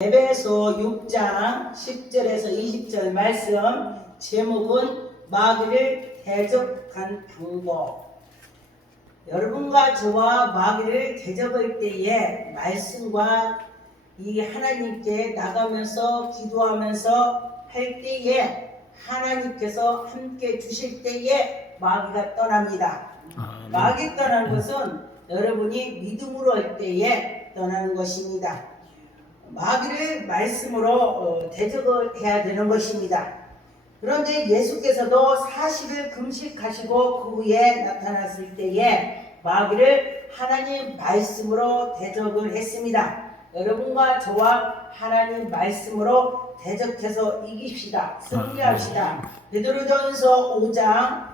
에베소 6장 10절에서 20절 말씀 제목은 마귀를 대적한 방법. 여러분과 저와 마귀를 대적할 때에 말씀과 이 하나님께 나가면서 기도하면서 할 때에 하나님께서 함께 주실 때에 마귀가 떠납니다. 마귀 떠난 것은 여러분이 믿음으로 할 때에 떠나는 것입니다. 마귀를 말씀으로 대적을 해야 되는 것입니다. 그런데 예수께서도 40일 금식하시고 그 후에 나타났을 때에 마귀를 하나님 말씀으로 대적을 했습니다. 여러분과 저와 하나님 말씀으로 대적해서 이깁시다. 승리합시다. 베드로전서 5장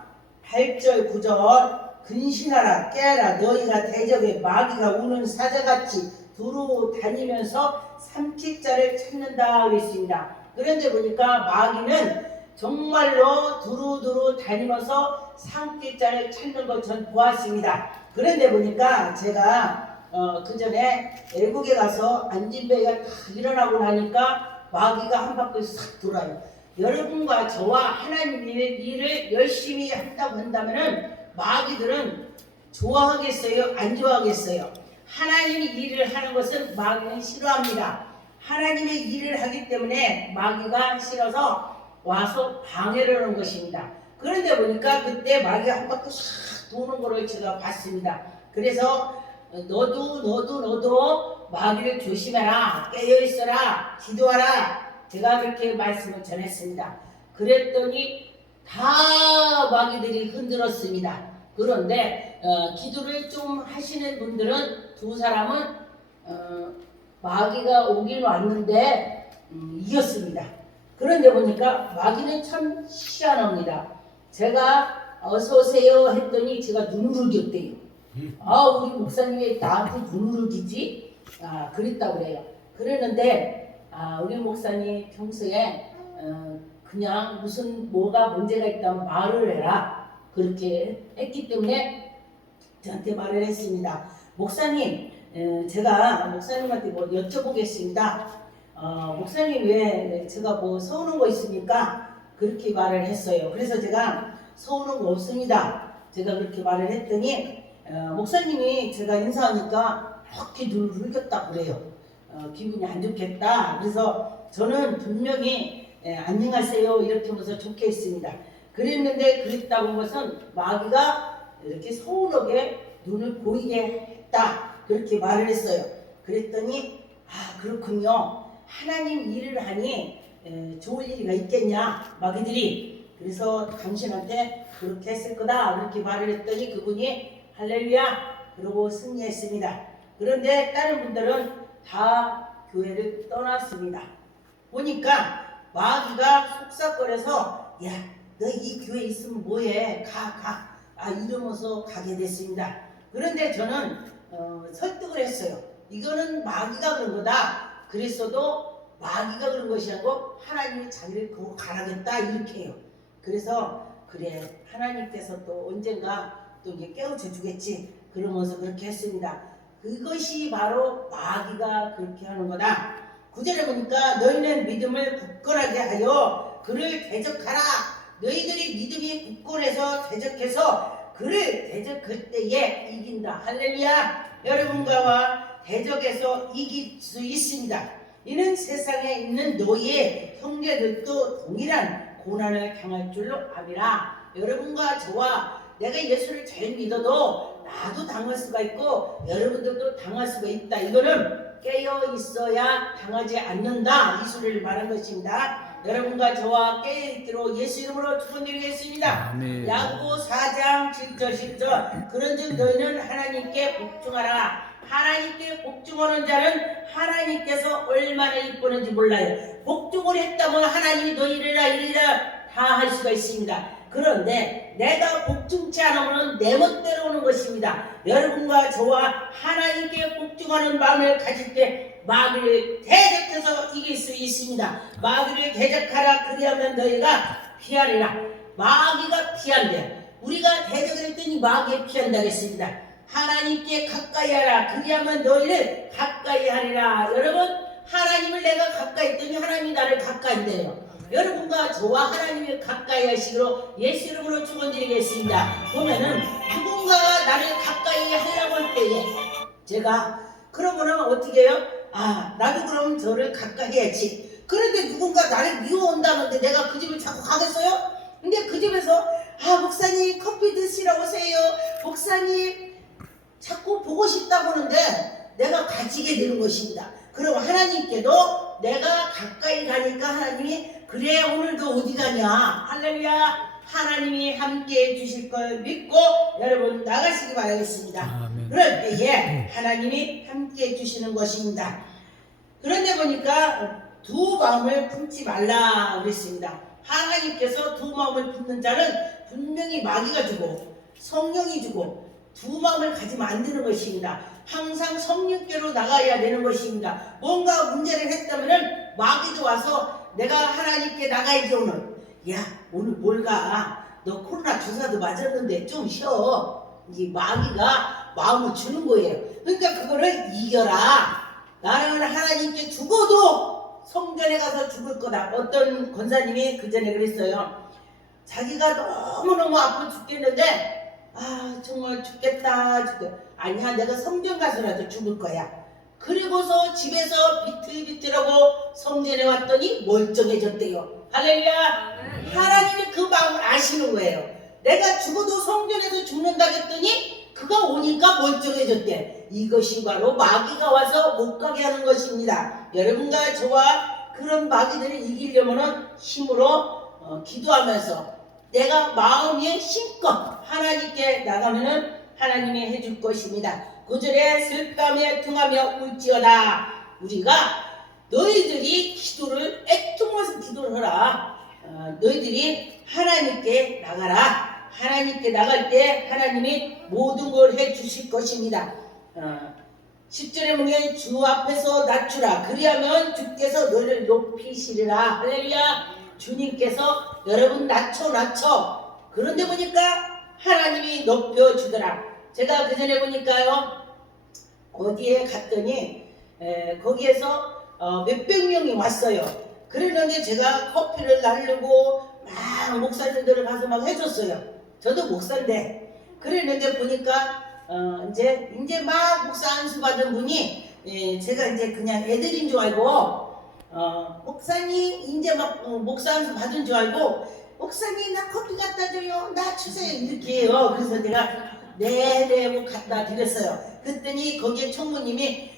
8절 9절 근신하라 깨라 너희가 대적에 마귀가 우는 사자같이 두루 다니면서 삼킬 자를 찾는다 그랬습니다. 그런데 보니까 마귀는 정말로 두루두루 다니면서 삼킬 자를 찾는 것 전 보았습니다. 그런데 보니까 제가 그 전에 외국에 가서 안진뱅이가 다 일어나고 나니까 마귀가 한 바퀴 싹 돌아요. 여러분과 저와 하나님 일을 열심히 한다고 한다면은 마귀들은 좋아하겠어요? 안 좋아하겠어요? 하나님이 일을 하는 것은 마귀는 싫어합니다. 하나님의 일을 하기 때문에 마귀가 싫어서 와서 방해를 하는 것입니다. 그런데 보니까 그때 마귀가 한 바퀴 싹 도는 것을 제가 봤습니다. 그래서 너도 마귀를 조심해라, 깨어있어라, 기도하라, 제가 그렇게 말씀을 전했습니다. 그랬더니 다 마귀들이 흔들었습니다. 그런데 기도를 좀 하시는 분들은 두 사람은 마귀가 오긴 왔는데 이겼습니다. 그런데 보니까 마귀는 참 희한합니다. 제가 어서 오세요 했더니 제가 눈물을 겼대요. 우리 목사님이 나한테 눈물을 기지? 그랬다고 그래요. 그러는데 우리 목사님 평소에 그냥 무슨 뭐가 문제가 있다면 말을 해라 그렇게 했기 때문에 저한테 말을 했습니다. 목사님, 제가 목사님한테 뭐 여쭤보겠습니다. 목사님 왜 제가 뭐 서운한 거 있습니까? 그렇게 말을 했어요. 그래서 제가 서운한 거 없습니다. 제가 그렇게 말을 했더니 목사님이 제가 인사하니까 이렇게 눈을 흘겼다 그래요. 기분이 안 좋겠다. 그래서 저는 분명히 안녕하세요 이렇게 하면서 좋게 했습니다. 그랬는데 그랬다고 것은 마귀가 이렇게 서운하게 눈을 보이게 했다 그렇게 말을 했어요. 그랬더니 그렇군요. 하나님 일을 하니 좋을 일이가 있겠냐 마귀들이. 그래서 당신한테 그렇게 했을 거다 그렇게 말을 했더니 그분이 할렐루야 그러고 승리했습니다. 그런데 다른 분들은 다 교회를 떠났습니다. 보니까 마귀가 속삭거려서 야 너 이 교회 있으면 뭐해 가 이러면서 가게 됐습니다. 그런데 저는 설득을 했어요. 이거는 마귀가 그런 거다. 그랬어도 마귀가 그런 것이 아니고 하나님이 자기를 거기 가라겠다 이렇게 해요. 그래서 그래 하나님께서 또 언젠가 또 이게 깨우쳐 주겠지 그러면서 그렇게 했습니다. 그것이 바로 마귀가 그렇게 하는 거다. 9절에 보니까 너희는 믿음을 굳건하게 하여 그를 대적하라. 너희들이 믿음이 굳건해서 대적해서 그를 대적할 때에 이긴다. 할렐루야. 여러분과 대적해서 이길 수 있습니다. 이는 세상에 있는 너희의 형제들도 동일한 고난을 당할 줄로 압니다. 여러분과 저와 내가 예수를 잘 믿어도 나도 당할 수가 있고 여러분들도 당할 수가 있다. 이거는 깨어 있어야 당하지 않는다. 이 소리를 말한 것입니다. 여러분과 저와 깨어있기로 예수 이름으로 축원드리겠습니다. 아멘. 야고보 4장 7절 10절 그런즉 너희는 하나님께 복종하라. 하나님께 복종하는 자는 하나님께서 얼마나 이쁘는지 몰라요. 복종을 했다면 하나님이 너 이래라 다 할 수가 있습니다. 그런데 내가 복종치 않으면 내 멋대로 오는 것입니다. 여러분과 저와 하나님께 복종하는 마음을 가질 때 마귀를 대적해서 이길 수 있습니다. 마귀를 대적하라 그리하면 너희가 피하리라. 마귀가 피한대. 우리가 대적을 했더니 마귀에 피한다고 했습니다. 하나님께 가까이 하라 그리하면 너희를 가까이 하리라. 여러분 하나님을 내가 가까이 했더니 하나님이 나를 가까이 한대요. 여러분과 저와 하나님을 가까이 하시기로 예수 이름으로 축원드리겠습니다. 보면은 누군가가 나를 가까이 하려고 할 때에 제가 그러면은 어떻게 해요? 아, 나도 그럼 저를 가까이 해야지. 그런데 누군가 나를 미워한다는데 내가 그 집을 자꾸 가겠어요? 근데 그 집에서 아, 목사님 커피 드시러 오세요. 목사님 자꾸 보고 싶다고 하는데 내가 가지게 되는 것입니다. 그럼 하나님께도 내가 가까이 가니까 하나님이 그래 오늘도 어디 가냐, 할렐루야, 하나님이 함께 해주실 걸 믿고 여러분 나가시기 바라겠습니다. 그럴 때에 하나님이 함께 해주시는 것입니다. 그런데 보니까 두 마음을 품지 말라 그랬습니다. 하나님께서 두 마음을 품는 자는 분명히 마귀가 주고 성령이 주고 두 마음을 가지면 안 되는 것입니다. 항상 성령께로 나가야 되는 것입니다. 뭔가 문제를 했다면 마귀가 와서 내가 하나님께 나가야지 오늘. 야, 오늘 뭘 가? 너 코로나 주사도 맞았는데 좀 쉬어. 이 마귀가 마음을 주는 거예요. 그러니까 그거를 이겨라. 나는 하나님께 죽어도 성전에 가서 죽을 거다. 어떤 권사님이 그 전에 그랬어요. 자기가 너무너무 아파 죽겠는데 아 정말 죽겠다. 아니야, 내가 성전 가서라도 죽을 거야. 그리고서 집에서 비틀비틀하고 성전에 왔더니 멀쩡해졌대요. 할렐루야. 하나님이 그 마음을 아시는 거예요. 내가 죽어도 성전에서 죽는다 했더니 그가 오니까 멀쩡해졌대. 이것이 바로 마귀가 와서 못 가게 하는 것입니다. 여러분과 저와 그런 마귀들을 이기려면 힘으로 기도하면서 내가 마음에 힘껏 하나님께 나가면은 하나님이 해줄 것입니다. 9절에 슬퍼하며 통하며 울지어다. 우리가 너희들이 기도를 애통해서 기도를 하라. 너희들이 하나님께 나가라. 하나님께 나갈 때 하나님이 모든 걸 해주실 것입니다. 10절에 보면 주 앞에서 낮추라. 그리하면 주께서 너를 높이시리라. 할렐루야. 주님께서 여러분 낮춰. 그런데 보니까 하나님이 높여주더라. 제가 그 전에 보니까요, 어디에 갔더니 거기에서 몇백 명이 왔어요. 그랬는데 제가 커피를 나르고 막 목사님들을 가서 막 해줬어요. 저도 목사인데. 그랬는데 보니까 이제 막 목사 안수 받은 분이 제가 이제 그냥 애들인 줄 알고 목사님 이제 막 목사 안수 받은 줄 알고 목사님 나 커피 갖다 줘요. 나 주세요. 이렇게 해요. 그래서 내가 네네 뭐 갖다 드렸어요. 그랬더니 거기에 총무님이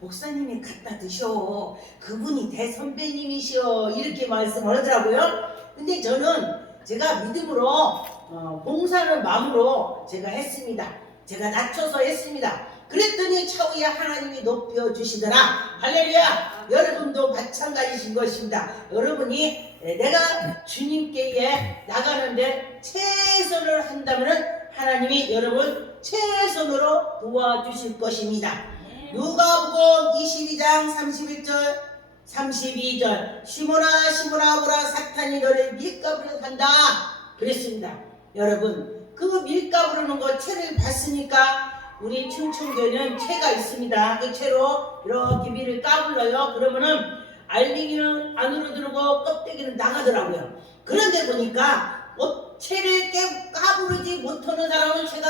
목사님이 갖다 드셔. 그분이 대선배님이시여. 이렇게 말씀을 하더라고요. 근데 저는 제가 믿음으로 봉사하는 마음으로 제가 했습니다. 제가 낮춰서 했습니다. 그랬더니 차후에 하나님이 높여주시더라. 할렐루야. 여러분도 마찬가지신 것입니다. 여러분이 내가 주님께 나가는데 최선을 한다면 하나님이 여러분 최선으로 도와주실 것입니다. 누가복음 22장 31절 32절 시몬아 보라 사탄이 너를 밀가부려 산다 그랬습니다. 여러분 그 밀가부르는 거 채를 봤으니까 우리 충청교회는 채가 있습니다. 그 채로 이렇게 밀을 까불러요. 그러면은 알맹이는 안으로 들어오고 껍데기는 나가더라고요. 그런데 보니까 채를 까부르지 못하는 사람은 채가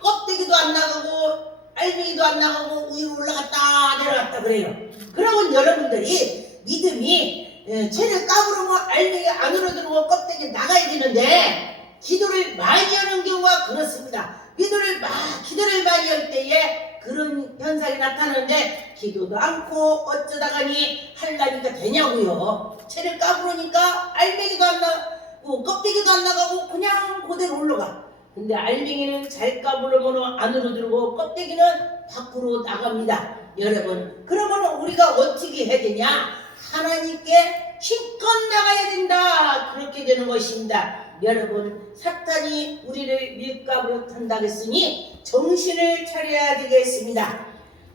껍데기도 안 나가고 알맹이도 안 나가고 위로 올라갔다 내려갔다 그래요. 그러면 여러분들이 믿음이 채를 까부르면 알맹이 안으로 들어오고 껍데기 나가야 되는데 기도를 많이 하는 경우가 그렇습니다. 기도를 많이 할 때에 그런 현상이 나타나는데 기도도 않고 어쩌다가니 하려니까 되냐고요. 채를 까부르니까 알맹이도 안 나가고 껍데기도 안 나가고 그냥 그대로 올라가. 근데 알맹이는 잘 까부르면 안으로 들어오고 껍데기는 밖으로 나갑니다. 여러분 그러면 우리가 어떻게 해야 되냐? 하나님께 힘껏 나가야 된다. 그렇게 되는 것입니다. 여러분 사탄이 우리를 밀가부려 탄다고 했으니 정신을 차려야 되겠습니다.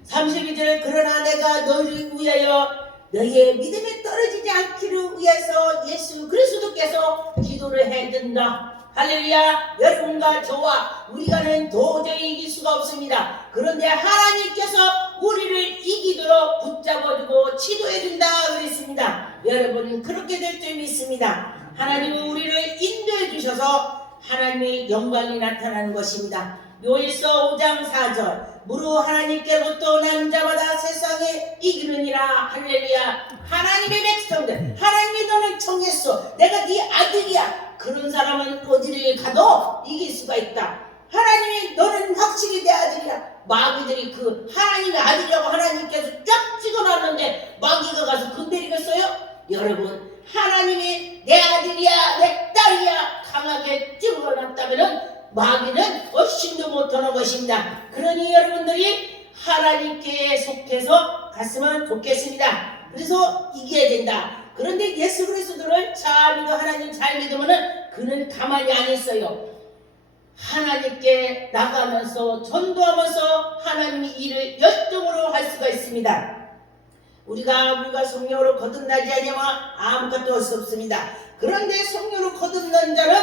32절 그러나 내가 너희를 위하여 너희의 믿음이 떨어지지 않기를 위해서 예수 그리스도께서 기도를 해야 된다. 할렐루야. 여러분과 저와 우리가는 도저히 이길 수가 없습니다. 그런데 하나님께서 우리를 이기도록 붙잡아주고 지도해준다 그랬습니다. 여러분 그렇게 될 줄 믿습니다. 하나님은 우리를 인도해 주셔서 하나님의 영광이 나타나는 것입니다. 요일서 5장 4절 무릇 하나님께로부터 난 자마다 세상에 이기느니라. 할렐루야. 하나님의 백성들, 하나님이 너를 정했어. 내가 네 아들이야. 그런 사람은 어디를 가도 이길 수가 있다. 하나님이 너는 확실히 내 아들이야. 마귀들이 그 하나님의 아들이라고 하나님께서 쫙 찍어놨는데 마귀가 가서 건드리겠어요? 여러분 하나님이 내 아들이야 내 딸이야 강하게 찍어놨다면은 마귀는 얼씬도 못하는 것입니다. 그러니 여러분들이 하나님께 속해서 갔으면 좋겠습니다. 그래서 이겨야 된다. 그런데 예수 그리스도를 잘 믿어 하나님 잘 믿으면은 그는 가만히 안 있어요. 하나님께 나가면서 전도하면서 하나님의 일을 열정으로 할 수가 있습니다. 우리가 성령으로 거듭나지 않으면 아무것도 할 수 없습니다. 그런데 성령으로 거듭난 자는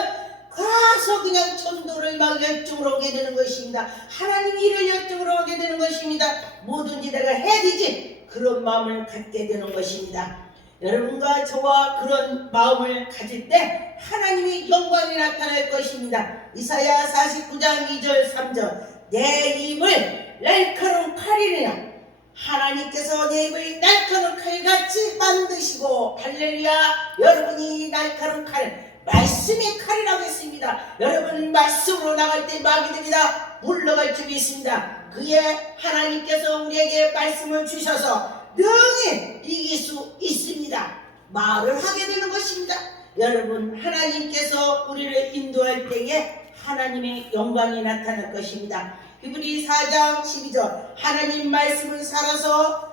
가서 그냥 전도를 막 열정으로 하게 되는 것입니다. 하나님의 일을 열정으로 하게 되는 것입니다. 뭐든지 내가 해야 되지 그런 마음을 갖게 되는 것입니다. 여러분과 저와 그런 마음을 가질 때 하나님의 영광이 나타날 것입니다. 이사야 49장 2절 3절 내 입을 날카로운 칼이니라. 하나님께서 내 입을 날카로운 칼같이 만드시고 할렐루야. 여러분이 날카로운 칼 말씀의 칼이라고 했습니다. 여러분 말씀으로 나갈 때 마귀들이 다 물러갈 줄 믿습니다. 그의 하나님께서 우리에게 말씀을 주셔서 능히 이길 수 있습니다. 말을 하게 되는 것입니다. 여러분 하나님께서 우리를 인도할 때에 하나님의 영광이 나타날 것입니다. 히브리 4장 12절 하나님 말씀은 살아서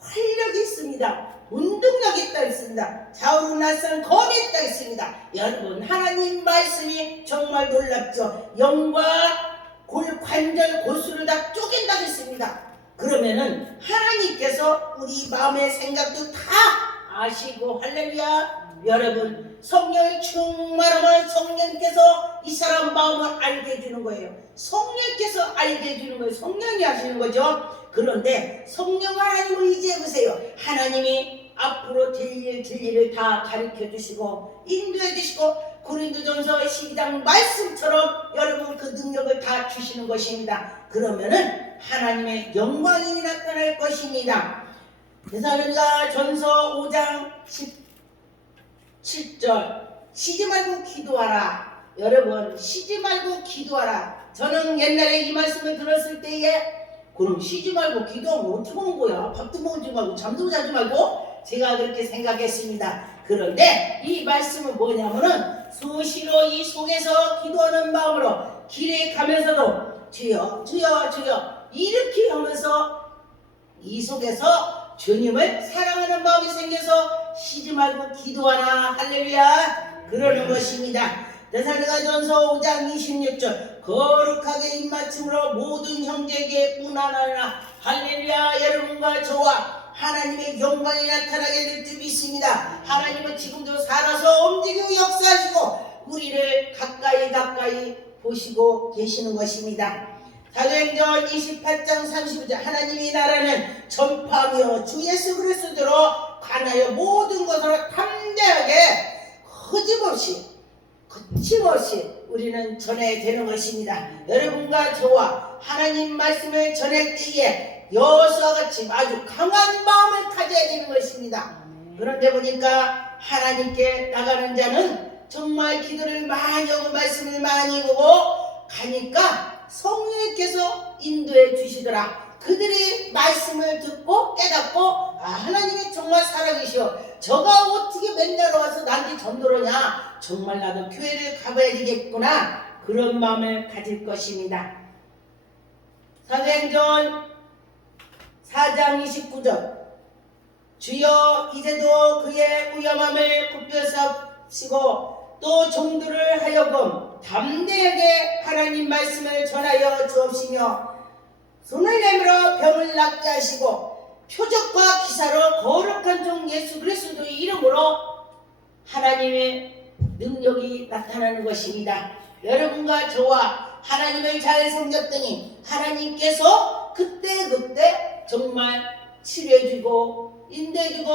활력이 있습니다. 운동력이 있다 있습니다. 좌우로 낯선 검이 있다 있습니다. 여러분 하나님 말씀이 정말 놀랍죠. 영과 관절 골수를 다 쪼갠다 했습니다. 그러면은 하나님께서 우리 마음의 생각도 다 아시고 할렐루야. 여러분 성령이 충만하면 성령께서 이 사람 마음을 알게 해주는 거예요. 성령께서 알게 해주는 거예요. 성령이 하시는 거죠. 그런데 성령 하나님을 의지해 보세요. 하나님이 앞으로 될 일을 다 가르쳐 주시고 인도해 주시고 고린도전서 12장 말씀처럼 여러분 그 능력을 다 주시는 것입니다. 그러면은 하나님의 영광이 나타날 것입니다. 데살로니가 전서 5장 17절 쉬지 말고 기도하라. 여러분 쉬지 말고 기도하라. 저는 옛날에 이 말씀을 들었을 때에 그럼 쉬지 말고 기도하면 어떻게 하는 거야? 밥도 먹지 말고 잠도 자지 말고 제가 그렇게 생각했습니다. 그런데 이 말씀은 뭐냐면은 수시로 이 속에서 기도하는 마음으로 길에 가면서도 주여 주여 주여 이렇게 하면서 이 속에서 주님을 사랑하는 마음이 생겨서 쉬지 말고 기도하라. 할렐루야. 그러는 것입니다. 데살로니가전서 5장 26절 거룩하게 입맞춤으로 모든 형제에게 문안하라. 할렐루야. 여러분과 저와 하나님의 영광이 나타나게 될 줄 믿습니다. 하나님은 지금도 살아서 움직이고 역사하시고 우리를 가까이 보시고 계시는 것입니다. 사도행전 28장 35절 하나님의 나라는 전파하며 주 예수 그리스도로 관하여 모든 것으로 담대하게 거침없이 우리는 전해야 되는 것입니다. 여러분과 저와 하나님 말씀을 전할 때에 여호수아와 같이 아주 강한 마음을 가져야 되는 것입니다. 그런데 보니까 하나님께 나가는 자는 정말 기도를 많이 하고 말씀을 많이 보고 가니까 성령님께서 인도해 주시더라. 그들이 말씀을 듣고 깨닫고 하나님이 정말 살아계시오. 저가 어떻게 맨날 와서 나한테 전도를 하냐. 정말 나도 교회를 가봐야 되겠구나. 그런 마음을 가질 것입니다. 사도행전 4장 29절 주여 이제도 그의 위험함을 굽혀서시고 또 종들을 하여금 담대하게 하나님 말씀을 전하여 주옵시며 손을 내밀어 병을 낫게 하시고 표적과 기사로 거룩한 종 예수 그리스도의 이름으로 하나님의 능력이 나타나는 것입니다. 여러분과 저와 하나님을 잘 섬겼더니 하나님께서 그때 정말 치료해주고 인도해주고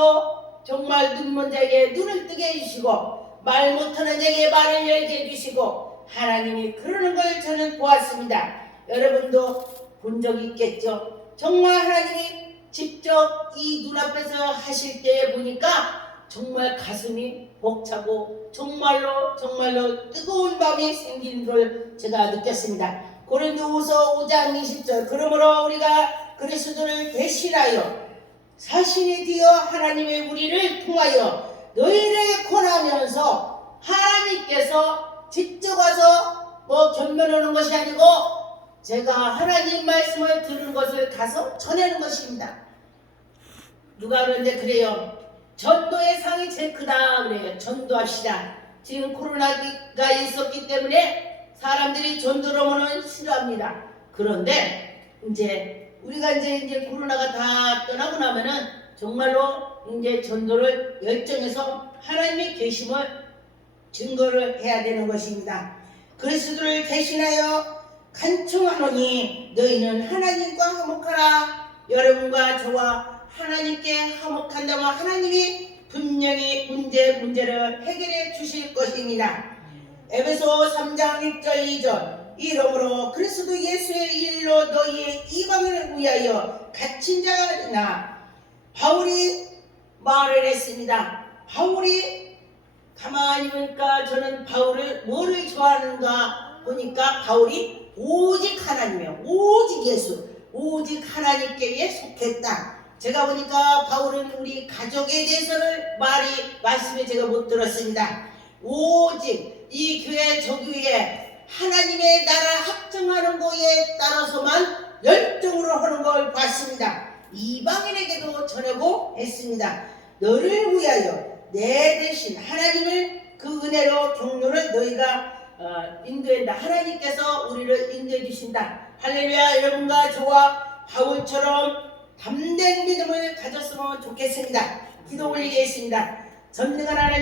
정말 눈먼 자에게 눈을 뜨게 해주시고 말 못하는 자에게 말을 열게 해주시고 하나님이 그러는 걸 저는 보았습니다. 여러분도 본 적 있겠죠? 정말 하나님이 직접 이 눈앞에서 하실 때 보니까 정말 가슴이 벅차고 정말로 뜨거운 마음이 생기는 걸 제가 느꼈습니다. 고린도후서 5장 20절 그러므로 우리가 그리스도를 대신하여 사신이 되어 하나님의 우리를 통하여 너희를 권하면서 하나님께서 직접 와서 견면하는 것이 아니고 제가 하나님 말씀을 들은 것을 가서 전하는 것입니다. 누가 그런데 그래요. 전도의 상이 제일 크다 그래요. 전도합시다. 지금 코로나가 있었기 때문에 사람들이 전도를 오면 싫어합니다. 그런데 우리가 이제 코로나가 다 떠나고 나면은 정말로 이제 전도를 열정해서 하나님의 계심을 증거를 해야 되는 것입니다. 그리스도를 대신하여 간청하노니 너희는 하나님과 화목하라. 여러분과 저와 하나님께 화목한다면 하나님이 분명히 문제를 해결해 주실 것입니다. 에베소 3장 1절 2절 이러므로 그리스도 예수의 일로 너희의 이방인을 위하여 갇힌 자나 바울이 말을 했습니다. 바울이 가만히 보니까 저는 바울을 뭐를 좋아하는가 보니까 바울이 오직 하나님이요. 오직 예수. 오직 하나님께 속했다. 제가 보니까 바울은 우리 가족에 대해서는 말씀에 제가 못 들었습니다. 오직 이 교회 저 교회 하나님의 나라 확정하는 거에 따라서만 열정으로 하는 걸 봤습니다. 이방인에게도 전하고 했습니다. 너를 위하여 내 대신 하나님을 그 은혜로 경로를 너희가 인도한다. 하나님께서 우리를 인도해 주신다. 할렐루야. 여러분과 저와 바울처럼 담대한 믿음을 가졌으면 좋겠습니다. 기도 올리겠습니다. 전능한 하나님